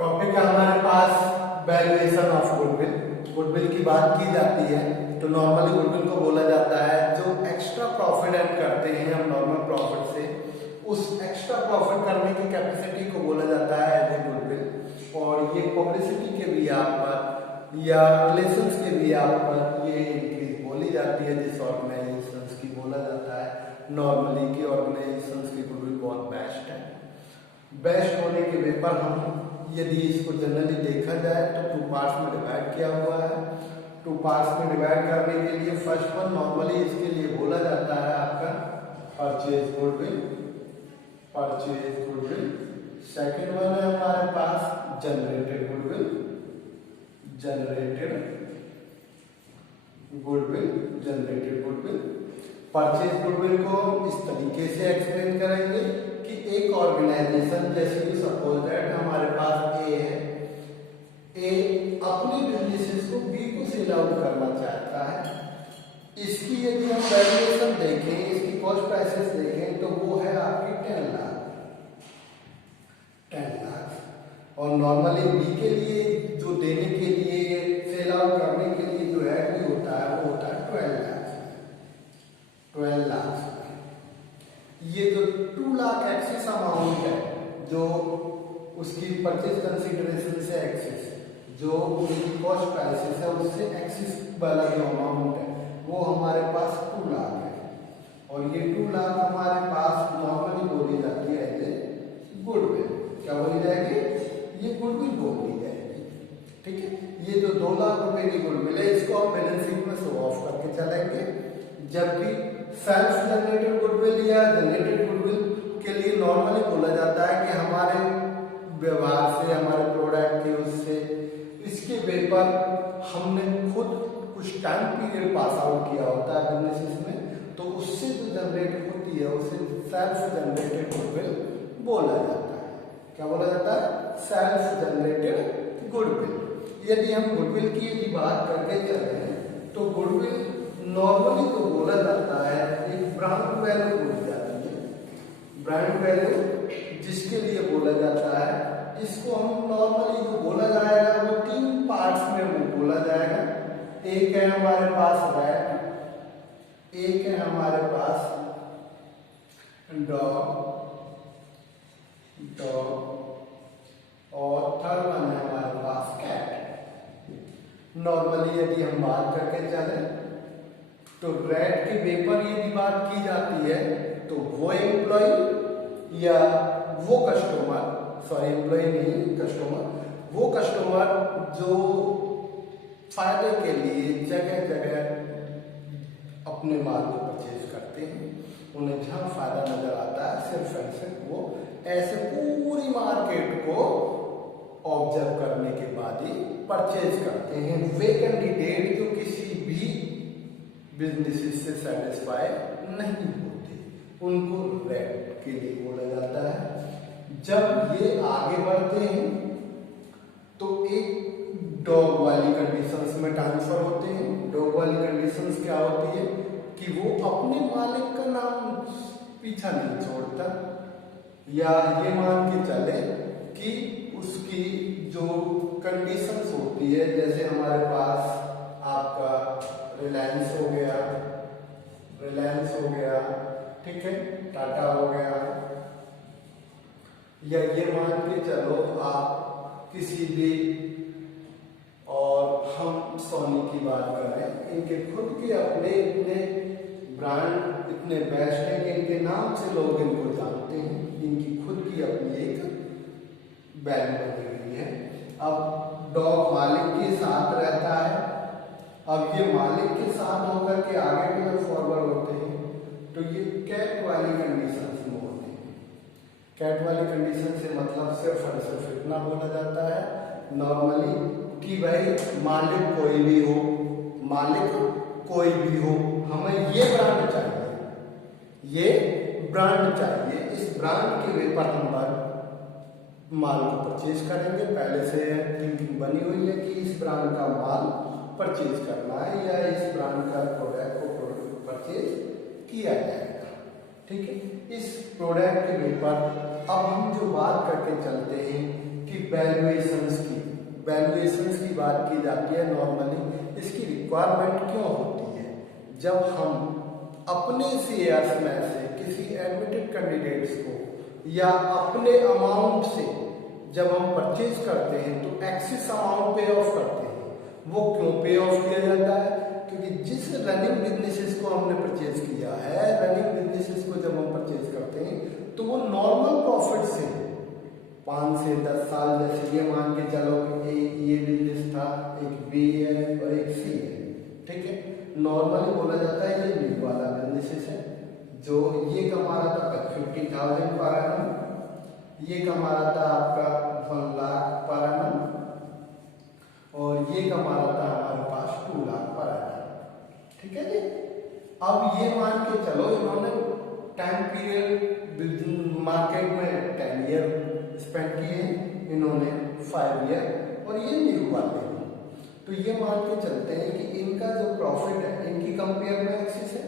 Topic है हमारे पास valuation of goodwill. Goodwill की बात की जाती है तो नॉर्मली गुडविल को बोला जाता है जो एक्स्ट्रा प्रॉफिट अर्न करते हैं हम नॉर्मल प्रॉफिट से, उस एक्स्ट्रा प्रॉफिट करने की कैपेसिटी को बोला जाता है एज ए गुडविल। और ये पब्लिसिटी के भी आप पर या रिलेशंस के भी आप पर ये इंक्रीज बोली जाती है जिस ऑर्गेनाइजेशंस की बोला जाता है नॉर्मली की ऑर्गेनाइजेशंस की गुडविल बहुत बेस्ट है। बेस्ट होने के पेपर हम यदि इसको जनरली देखा जाए तो 2 पार्ट्स में डिवाइड किया हुआ है। 2 पार्ट्स में डिवाइड करने के लिए फर्स्ट वन नॉर्मली इसके लिए बोला जाता है आपका purchase goodwill. Purchase goodwill. Second one है हमारे पास generated goodwill. Generated goodwill. Generated goodwill. Purchase goodwill को इस तरीके से एक्सप्लेन करेंगे कि एक ऑर्गेनाइजेशन जैसे कि सपोज दैट हमारे पास ए है, ए अपनी बिजनेसेस को बी को सेल आउट करना चाहता है। इसकी यदि हम वैल्यूएशन देखें, इसकी कॉस्ट प्राइसेस देखें तो वो है आपकी 10 लाख। 10 लाख। और नॉर्मली बी के लिए जो देने के लिए सेल आउट करने के लिए जो एग्री होता है वो होता है 12 लाख। 12 लाख। ये जो 2 लाख एक्सेस अमाउंट है जो उसकी परचेज कंसिडरेशन से एक्सेस जो उसकी कॉस्ट प्राइसेस है उससे एक्सेस वाला जो अमाउंट है वो हमारे पास 2 लाख है। और ये 2 लाख हमारे पास नॉर्मली बोली जाती है एज ए गुडविल। क्या बोली जाएगी? ये गुडविल बोली जाएगी। ठीक है। ये जो 2 लाख रुपए की गुडविल है इसको हम बैलेंस शीट में शो ऑफ करके चलेंगे। जबकि सेल्फ जनरेटेड गुडविल या जनरेटेड गुडविल के लिए नॉर्मली बोला जाता है कि हमारे व्यवहार से, हमारे प्रोडक्ट के उससे, इसके पेपर हमने खुद कुछ टाइम पीरियड पास आउट किया होता है बिजनेसेस में, तो उससे जो जनरेट होती है उसे सेल्फ जनरेटेड गुडविल बोला जाता है। क्या बोला जाता है? Self generated goodwill. यदि हम गुडविल की बात करके चले तो गुडविल नॉर्मली तो बोला जाता है एक ब्रांड वैल्यू बोली जाती है। ब्रांड वैल्यू जिसके लिए बोला जाता है इसको हम नॉर्मली जो बोला जाएगा वो 3 पार्ट्स में वो बोला जाएगा। एक है हमारे पास रैट, एक है हमारे पास डॉग और थर्ड वन है हमारे पास कैट। नॉर्मली यदि हम बात करके चले तो रैट के पेपर यदि बात की जाती है तो वो एम्प्लॉय या वो कस्टमर, सॉरी एम्प्लॉय नहीं कस्टमर, वो कस्टमर जो फायदे के लिए जगह जगह अपने माल को परचेज करते हैं, उन्हें जहां फायदा नजर आता है सिर्फ एंड सिर्फ वो ऐसे पूरी मार्केट को ऑब्जर्व करने के बाद ही परचेज करते हैं। वे कैंडिडेट जो किसी भी बिजनेस से सेटिस्फाई नहीं होते उनको रैट के लिए बोला जाता है। जब ये आगे बढ़ते हैं तो एक डॉग वाली कंडीशंस में ट्रांसफर होते हैं। डॉग वाली कंडीशंस क्या होती है कि वो अपने मालिक का नाम पीछा नहीं छोड़ता, या ये मान के चले कि उसकी जो कंडीशंस होती है जैसे हमारे पास आपका रिलायंस हो गया, ठीक है, टाटा हो गया, या ये मान के चलो आप किसी भी, और हम सोनी की बात करें, इनके खुद के अपने इतने ब्रांड इतने बेस्ट हैं कि इनके नाम से लोग इनको जानते हैं। इनकी खुद की अपनी एक बैंड बनी हुई है। अब डॉग मालिक के साथ रहता है। अब ये मालिक के साथ होकर के आगे भी जब फॉरवर्ड होते हैं तो ये कैट वाली कंडीशन में होते हैं। कैट वाली कंडीशन से मतलब सिर्फ और सिर्फ इतना बोला जाता है नॉर्मली कि भाई मालिक कोई भी हो, हमें ये ब्रांड चाहिए, इस ब्रांड के पेपर नंबर माल को परचेज करेंगे। पहले से थिंकिंग बनी हुई है कि इस ब्रांड का माल परचेज करना है या इस ब्रांड का प्रोडक्ट को परचेज किया जाएगा। ठीक है। इस प्रोडक्ट के पेपर अब हम जो बात करके चलते हैं कि वैल्यूएशंस की बात की जाती है नॉर्मली। इसकी रिक्वायरमेंट क्यों होती है? जब हम अपने शेयर्स में से किसी एडमिटेड कैंडिडेट्स को या अपने अमाउंट से जब हम परचेज करते हैं तो एक्सेस अमाउंट पे ऑफ करते हैं। वो क्यों पे ऑफ किया जाता है? क्योंकि जिस रनिंग बिजनेसेस को हमने परचेज किया है, रनिंग बिजनेसेस को जब हम परचेज करते हैं तो वो नॉर्मल प्रॉफिट से 5 से 10 साल, जैसे ये मान के चलो कि एक ये बिजनेस था, एक बी है और एक सी है, ठीक है। नॉर्मली बोला जाता है ये न्यू वाला बिजनेसेस है, जो ये कमा रहा था 50,000 पर एनम, ये कमा रहा था आपका 1 लाख पर एनम, और ये कमा रहा था हमारे पास 2 लाख पर एनम, ठीक है जी। अब ये मान के चलो इन्होंने टाइम पीरियड मार्केट में 10 ईयर स्पेंड किए हैं, इन्होंने 5 ईयर, और ये न्यू वाले हैं। तो ये मान के चलते हैं कि इनका जो प्रॉफिट है इनकी कंपेयर में एक्सिस है,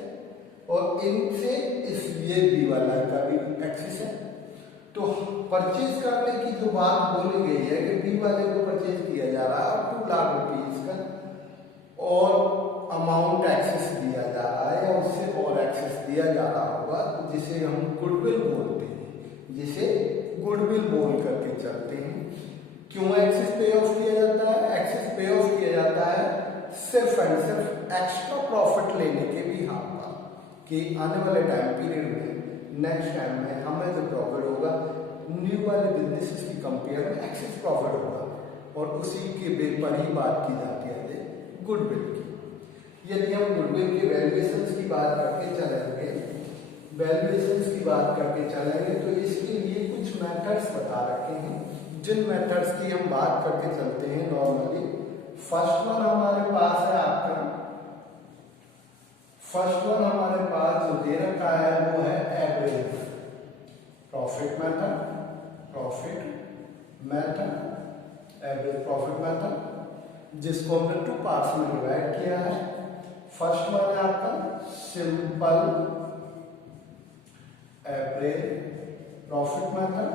और इनसे इस ये बी वाला का भी एक्सिस है। तो परचेज करने की जो बात बोली गई है कि बी वाले को परचेज किया जा रहा है 2 लाख रुपीज का, और अमाउंट एक्सेस दिया जा रहा है या उससे और एक्सेस दिया जा रहा होगा, जिसे हम गुडविल बोलते हैं, जिसे गुडविल बोल करके चलते हैं। क्यों एक्सेस पे ऑफ किया जाता है? एक्सेस पे ऑफ किया जाता है सिर्फ एंड सिर्फ एक्स्ट्रा प्रॉफिट लेने के भी हाथ पर, कि आने वाले टाइम पीरियड में नेक्स्ट टाइम में हमें जो प्रॉफिट होगा न्यू वाले बिजनेसेस की कंपेयर में एक्सेस प्रॉफिट होगा, और उसी के बेस पर ही बात की जाती है गुडविल की। यदि हम गुडविल के वैल्यूएशंस की बात करके चलेंगे तो इसके लिए कुछ मेथड्स बता रखे हैं, जिन मेथड्स की हम बात करके चलते हैं नॉर्मली। फर्स्ट वन हमारे पास जो दे रखा है वो है एवरेज प्रॉफिट मेथड, जिसको हमने 2 पार्ट्स में डिवाइड किया है। फर्स्ट वन है आपका सिंपल एवरेज प्रॉफिट मेथड,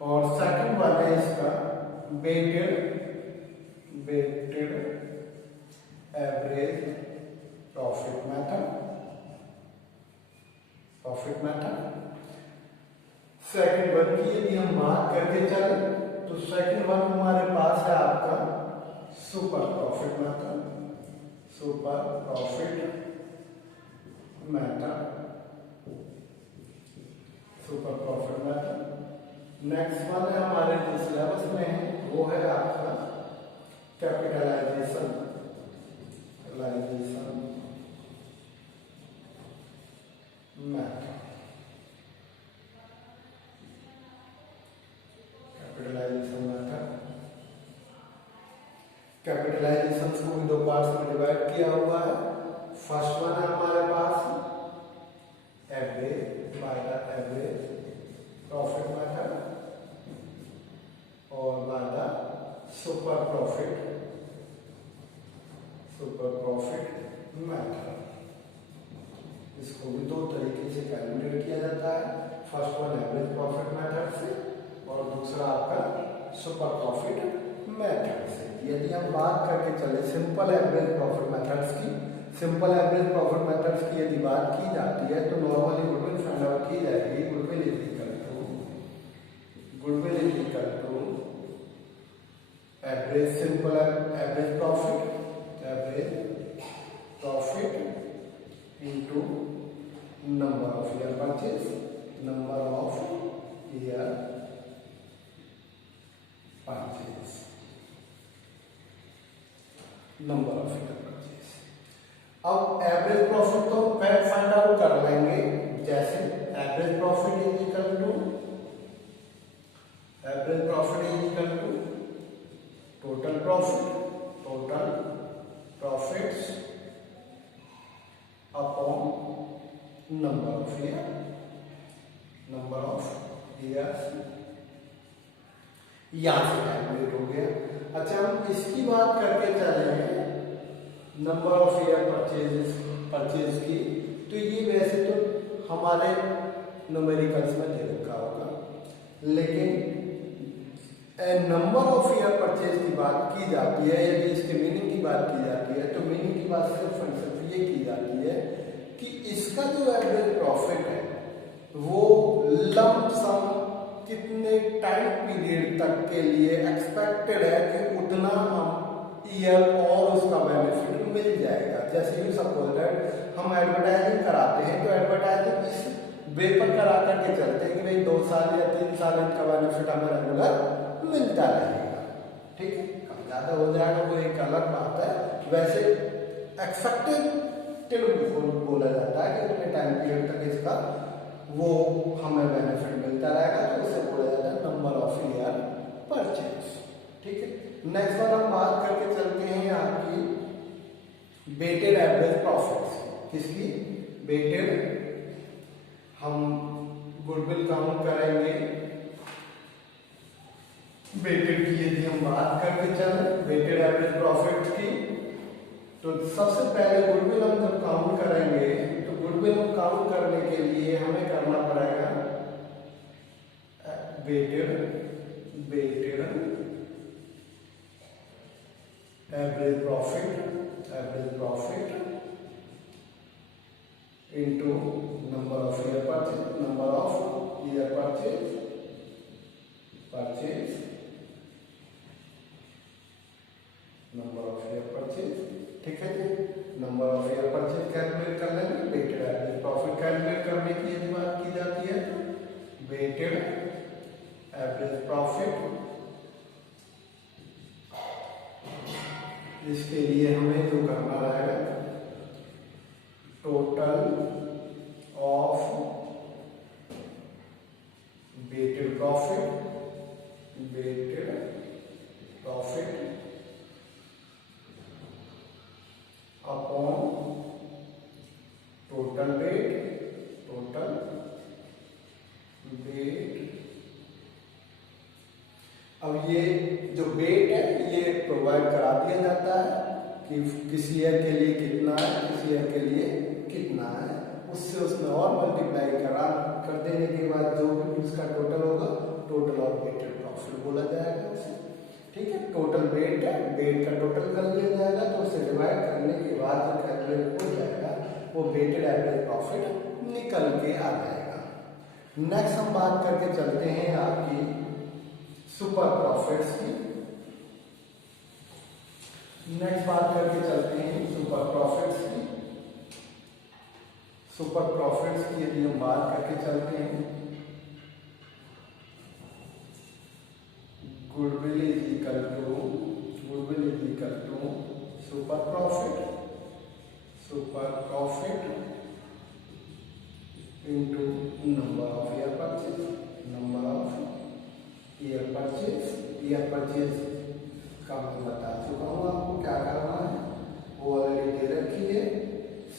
और सेकंड वन है इसका weighted average profit method. Second one की यदि हम बात करके चले तो सेकंड वन हमारे पास है आपका super profit method. Next one है हमारे जो सिलेबस में है वो है आपका कैपिटलाइजेशन मेथड। कैपिटलाइजेशन को भी 2 पार्ट्स में डिवाइड किया हुआ है। फर्स्ट वन है हमारे पास average by the average profit method, और by the super profit method. इसको भी 2 तरीके से कैलकुलेट किया जाता है। First one average profit method से, और दूसरा आपका सुपर प्रॉफिट मेथड से। यदि हम बात करके चले सिंपल एवरेज प्रॉफिट मेथड्स की यदि बात की जाती है तो नॉर्मली गुडविल फाइंड आउट की जाएगी। Goodwill is equal to average profit into number of year purchase, अब एवरेज प्रॉफिट तो फाइंड आउट कर लेंगे, जैसे average profit is equal to total profits upon number of years. यहां से कैलकुलेट हो गया। अच्छा, हम इसकी बात करके चलेंगे नंबर ऑफ ईयर परचेज की, तो ये वैसे तो हमारे न्यूमेरिकल्स में दे रखा होगा, लेकिन नंबर ऑफ ईयर परचेज की बात की जाती है, यदि इसके मीनिंग की बात की जाती है तो मीनिंग की बात सिर्फ और सिर्फ ये की जाती है कि इसका जो एवरेज प्रॉफिट है वो लंप सम कितने टाइम पीरियड तक के लिए एक्सपेक्टेड है कि उतना हम ईयर और उसका बेनिफिट मिल जाएगा। जैसे यू सपोज दैट हम एडवर्टाइजिंग कराते हैं तो एडवर्टाइजिंग इस वे पर करा करके चलते हैं कि भाई 2 साल या 3 साल इनका बेनिफिट हमें रेगुलर मिलता रहेगा। ठीक है, कम ज्यादा हो जाएगा वो एक अलग बात है। वैसे एक्सपेक्टेड बोला जाता है कि इतने टाइम पीरियड तक इसका वो हमें बेनिफिट मिलता रहेगा, तो उसे बोला जाता है नंबर ऑफ ईयर परचेज। ठीक है, नेक्स्ट बार हम बात करके चलते हैं आपकी वेटेड एवरेज प्रॉफिट्स। किसकी? वेटेड, हम गुडविल काउंट करेंगे। वेटेड की यदि हम बात करके चलें वेटेड एवरेज प्रॉफिट की, तो सबसे पहले गुडविल हम जब काउंट करेंगे तो गुडविल हम काउंट करने के लिए हमें करना पड़ेगा weighted average profit into number of year purchase, number of year purchase number of year purchase. ठीक है जी, number of year purchase calculate कर लेंगे। वेटेड एवरेज प्रॉफिट कैलकुलेट करने की यदि बात की जाती है तो वेटेड एवरेज प्रॉफिट, इसके लिए हमें जो करना रहेगा total of weighted profit upon total weight अब ये जो वेट है ये प्रोवाइड करा दिया जाता है कि किसी ईयर के लिए कितना है, किसी ईयर के लिए कितना है, उससे उसमें और मल्टीप्लाई कर देने के बाद जो भी उसका टोटल होगा टोटल ऑफ वेटेड प्रॉफिट बोला जाएगा उसे। ठीक है, टोटल वेट है, वेट का टोटल कर लिया जाएगा तो उसे डिवाइड करने के बाद जो कैलकुलेट हो जाएगा वो वेटेड एवरेज प्रॉफिट निकल के आ जाएगा। नेक्स्ट हम बात करके चलते हैं आपकी सुपर प्रॉफिट्स की। नेक्स्ट बात करके चलते हैं सुपर प्रॉफिट्स की। सुपर प्रॉफिट्स की यदि हम बात करके चलते हैं, goodwill is equal to super profit into number of year purchase का मैं बता चुका हूँ आपको क्या करना है, वो ऑलरेडी दे रखी है,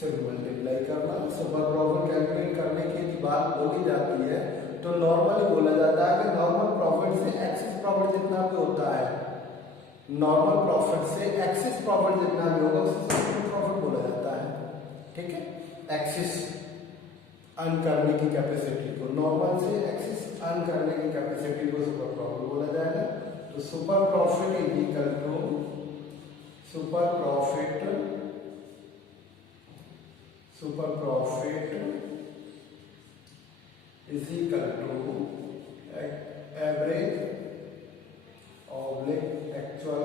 सिर्फ मल्टीप्लाई करना। सुपर प्रॉफिट कैलकुलेट करने की यदि बात बोली जाती है तो नॉर्मली बोला जाता है कि नॉर्मल प्रॉफिट से एक्सिस प्रॉफिट जितना भी होता है, नॉर्मल प्रॉफिट से एक्सिस प्रॉफिट जितना भी होगा उसे सुपर प्रॉफिट बोला जाता है। ठीक है, एक्सिस अर्न करने की कैपेसिटी को, नॉर्मल से एक्सिस अर्न करने की कैपेसिटी को सुपर प्रॉफिट बोला जाएगा। तो super profit is equal to super profit is equal to average oblique actual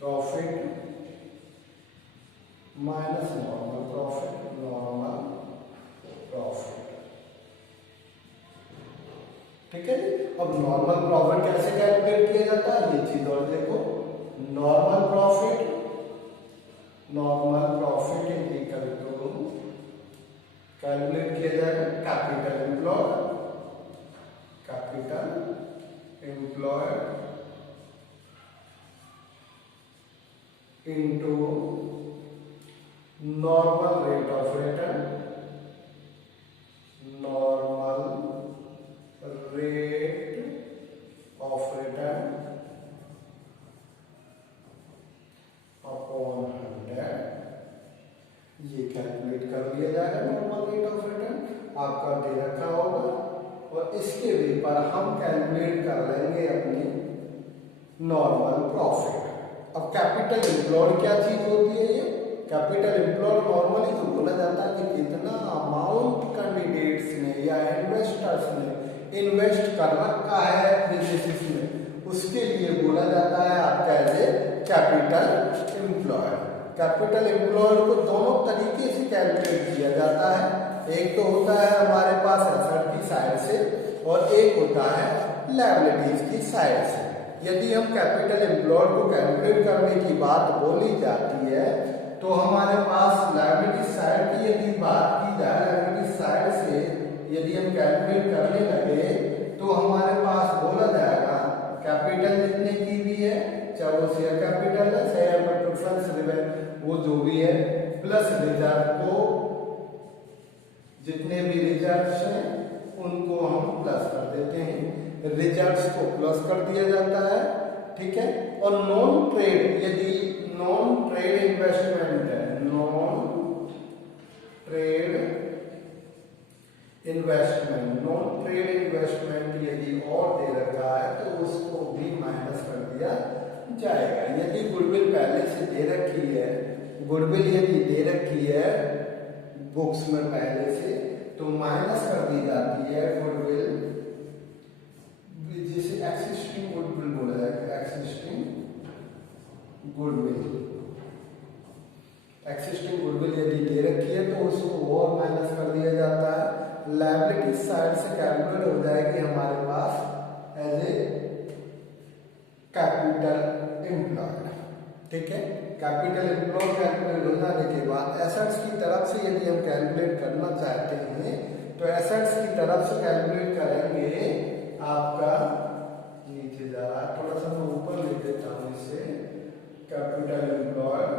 profit minus normal profit. ठीक है जी, अब नॉर्मल प्रॉफिट कैसे कैलकुलेट किया जाता है ये चीज और देखो। Normal profit is equal to calculate किया जाएगा capital employed into normal rate of return upon 100। ये कैलकुलेट कर लिया जाएगा नॉर्मल रेट ऑफ रिटर्न, आपका दे रखा होगा पर हम कैलकुलेट कर लेंगे अपनी नॉर्मल प्रॉफिट। अब कैपिटल एम्प्लॉयड क्या चीज होती है? ये कैपिटल एम्प्लॉयड नॉर्मली तो बोला जाता है कि कितना अमाउंट कैंडिडेट्स ने या इन्वेस्टर्स ने इन्वेस्ट कर रखा है बिजनेस में, उसके लिए बोला जाता है आपका as capital employed. Capital employed को दोनों तरीके से कैलकुलेट किया जाता है। एक तो होता है हमारे पास एसेट की साइड से और एक होता है लायबिलिटीज की साइड से। यदि हम कैपिटल एम्प्लॉयड को कैलकुलेट करने की बात बोली जाती है तो हमारे पास लायबिलिटी साइड की यदि बात की जाए, लायबिलिटी साइड से यदि हम कैलकुलेट करने लगे तो हमारे पास बोला जाएगा कैपिटल जितने की भी है, चाहे वो शेयर कैपिटल है, शेयर में प्रेफरेंस वो जो भी है, प्लस रिजर्व को जितने भी रिजर्व्स हैं उनको हम प्लस कर देते हैं, रिजर्व्स को प्लस कर दिया जाता है, ठीक है। और नॉन ट्रेड, यदि नॉन ट्रेड इन्वेस्टमेंट है, नॉन ट्रेड इन्वेस्टमेंट यदि और दे रखा है तो उसको भी माइनस कर दिया जाएगा। यदि गुडविल पहले से दे रखी है, गुडविल यदि दे रखी है बुक्स में पहले से, तो माइनस कर दी जाती है गुडविल, जिसे एक्सिस्टिंग गुडविल बोला जाएगा। एक्सिस्टिंग गुडविल यदि दे रखी है तो उसको और माइनस कर दिया जाता है। लायबिलिटी साइड से कैलकुलेट हो जाएगी हमारे पास एज ए कैपिटल एम्प्लॉयड, ठीक है। कैपिटल एम्प्लॉयड कैलकुलेट हो जाने के बाद एसेट्स की तरफ से यदि हम कैलकुलेट करना चाहते हैं तो एसेट्स की तरफ से कैलकुलेट करेंगे। आपका नीचे जा रहा है, थोड़ा सा मैं ऊपर लिख देता हूं इसे, capital employed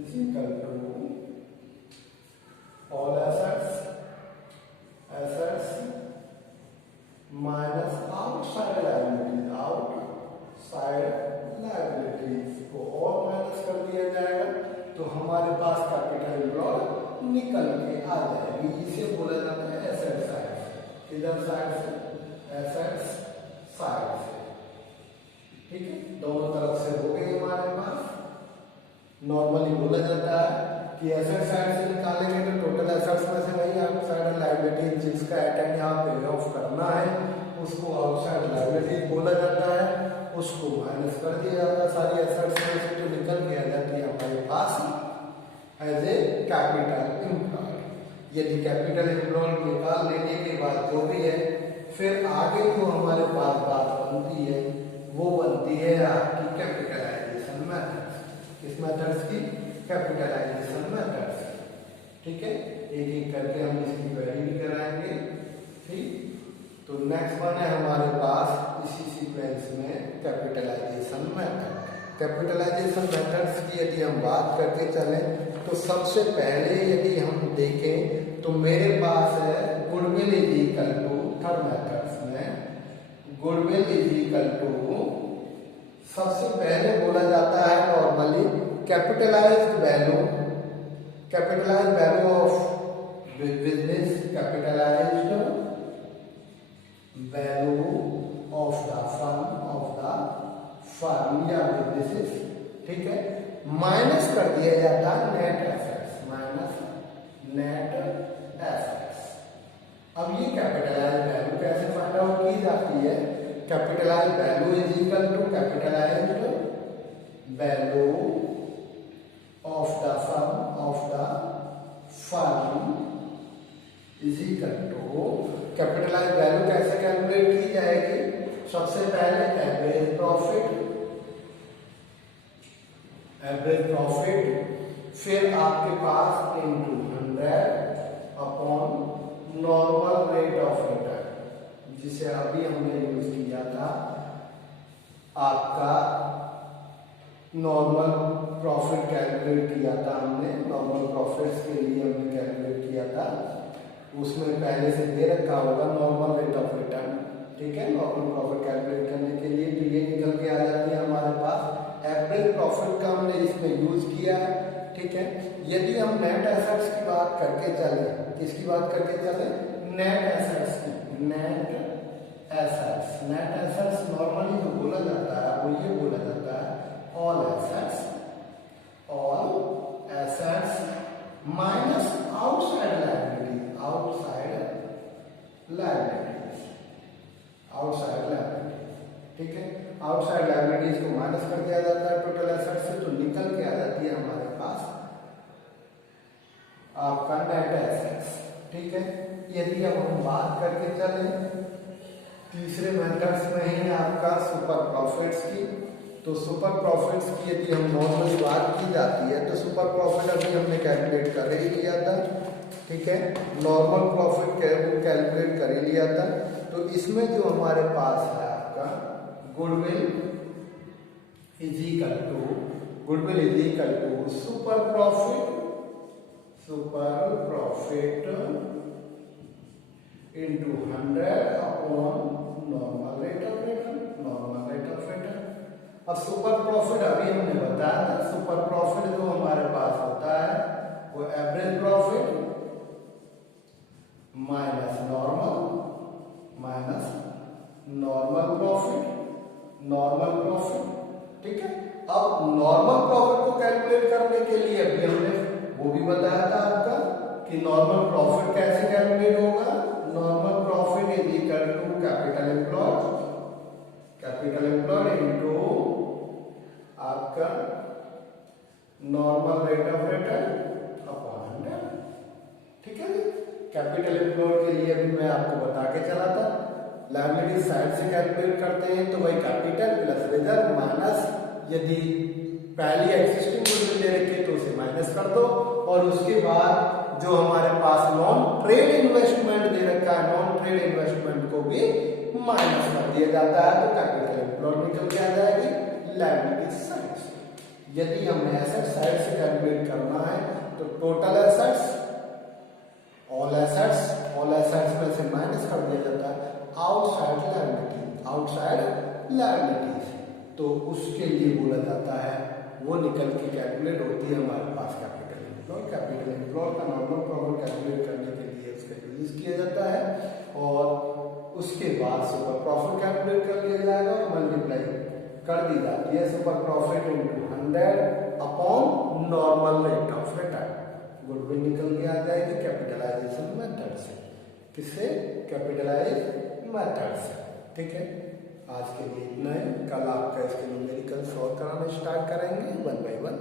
is equal to all assets minus outside liabilities को और माइनस कर दिया जाएगा तो हमारे पास कैपिटल एम्प्लॉयड निकल के आ जाएगी। इसे बोला जाता है एसेट साइड। किधर साइड से? एसेट्स साइड से, ठीक है। दोनों तरफ से हो गई हमारे पास। नॉर्मली बोला जाता है कि एसेट साइड से निकालेंगे तो टोटल एसेट्स में से वही आउटसाइड लायबिलिटी जिसका आइटम यहाँ पे ऑफ करना है उसको आउटसाइड लायबिलिटी बोला जाता है, उसको माइनस कर दिया जाता है सारी एसेट्स में से, तो निकल के आ जाती है हमारे पास एज ए कैपिटल एम्प्लॉयड। यदि कैपिटल एम्प्लॉयड निकाल लेने के बाद जो भी है फिर आगे जो हमारे पास बात बनती है वो बनती है आपकी कैपिटलाइजेशन मेथड्स। किस मेथड्स की? कैपिटलाइजेशन मेथड्स, ठीक है। एक एक करके हम इसकी क्वेरी भी कराएंगे, ठीक। तो नेक्स्ट वन है हमारे पास इसी सीक्वेंस में कैपिटलाइजेशन मेथड। कैपिटलाइजेशन मेथड्स की यदि हम बात करके चलें तो सबसे पहले यदि हम देखें तो मेरे पास है goodwill is equal to, third methods में गुडविल इज इक्वल टू, सबसे पहले बोला जाता है normally capitalised value of business, capitalised value of the firm या बिजनेसेस, ठीक है। माइनस कर दिया जाता है net assets, minus net assets. अब ये कैपिटलाइज्ड वैल्यू कैसे फाइंड आउट की जाती है? Capitalised value is equal to capitalised value of the firm is equal to, capitalised value कैसे कैलकुलेट की जाएगी? सबसे पहले एवरेज प्रॉफिट, फिर आपके पास into 100 upon normal rate of return, जिसे अभी हमने यूज किया था। आपका नॉर्मल प्रॉफिट कैलकुलेट किया था हमने, नॉर्मल प्रॉफिट्स के लिए हमने कैलकुलेट किया था, उसमें पहले से दे रखा होगा नॉर्मल रेट ऑफ रिटर्न, ठीक है। नॉर्मल प्रॉफिट कैलकुलेट करने के लिए तो ये निकल के आ जाती है हमारे पास। एवरेज प्रॉफिट का हमने इसमें यूज किया है, ठीक है। यदि हम नेट एसेट्स की बात करके चले, किसकी बात करके चले, नेट एसेट्स की, नेट एसेट्स नॉर्मली जो बोला जाता है वो ये बोला जाता है all assets minus outside liabilities, ठीक है। आउटसाइड लायबिलिटीज को माइनस कर दिया जाता है टोटल एसेट्स से, तो निकल के आ जाती है हमारे पास आपका नेट एसेट्स, ठीक है। यदि अब हम बात करके चले तीसरे मेथड्स में है आपका सुपर प्रॉफिट्स की, तो सुपर प्रॉफिट्स की यदि हम नॉर्मली बात की जाती है तो सुपर प्रॉफिट अभी हमने कैलकुलेट कर ही लिया था, ठीक है। नॉर्मल प्रॉफिट कैलकुलेट कर ही लिया था। तो इसमें जो हमारे पास है आपका goodwill is equal to super profit into 100 upon normal rate of return। अब सुपर प्रॉफिट अभी हमने बताया था, सुपर प्रॉफिट जो हमारे पास होता है वो average profit minus normal profit, ठीक है। अब नॉर्मल प्रॉफिट को कैलकुलेट करने के लिए अभी हमने वो भी बताया था आपका कि नॉर्मल प्रॉफिट कैसे कैलकुलेट होगा। Normal profit is equal to capital employed into आपका normal rate of return upon 100, ठीक है। कैपिटल एम्प्लॉयड के लिए भी मैं आपको बता के चला था, लायबिलिटी साइड से कैलकुलेट करते हैं तो वही कैपिटल प्लस रिजर्व माइनस, यदि पहली एक्सिस्टिंग गुडविल दे रखी है तो उसे माइनस कर दो, और उसके बाद जो हमारे पास नॉन ट्रेड इन्वेस्टमेंट दे रखा है, नॉन ट्रेड इन्वेस्टमेंट को भी माइनस कर दिया जाता है, तो कैपिटल एम्प्लॉयड निकल के आ जाएगी लायबिलिटी साइड से। यदि हमें एसेट साइड से कैलकुलेट करना है तो टोटल एसेट्स ऑल एसेट्स में से माइनस कर दिया जाता है आउटसाइड लायबिलिटीज, तो उसके लिए बोला जाता है वो निकल के कैलकुलेट होती है हमारे पास कैपिटल एम्प्लॉयड का नॉर्मल प्रॉफिट कैलकुलेट करने के लिए उसका यूज किया जाता है, और उसके बाद सुपर प्रॉफिट कैलकुलेट कर लिया जाएगा और मल्टीप्लाई कर दी जाती है super profit into 100 upon normal rate of return. Goodwill निकल के आ जाएगी कैपिटलाइजेशन मेथड से, किससे, कैपिटलाइज मेथड से, ठीक है। आज के लिए इतना ही, कल आपका इसके न्यूमेरिकल सॉल्व कराना स्टार्ट करेंगे 1 by 1।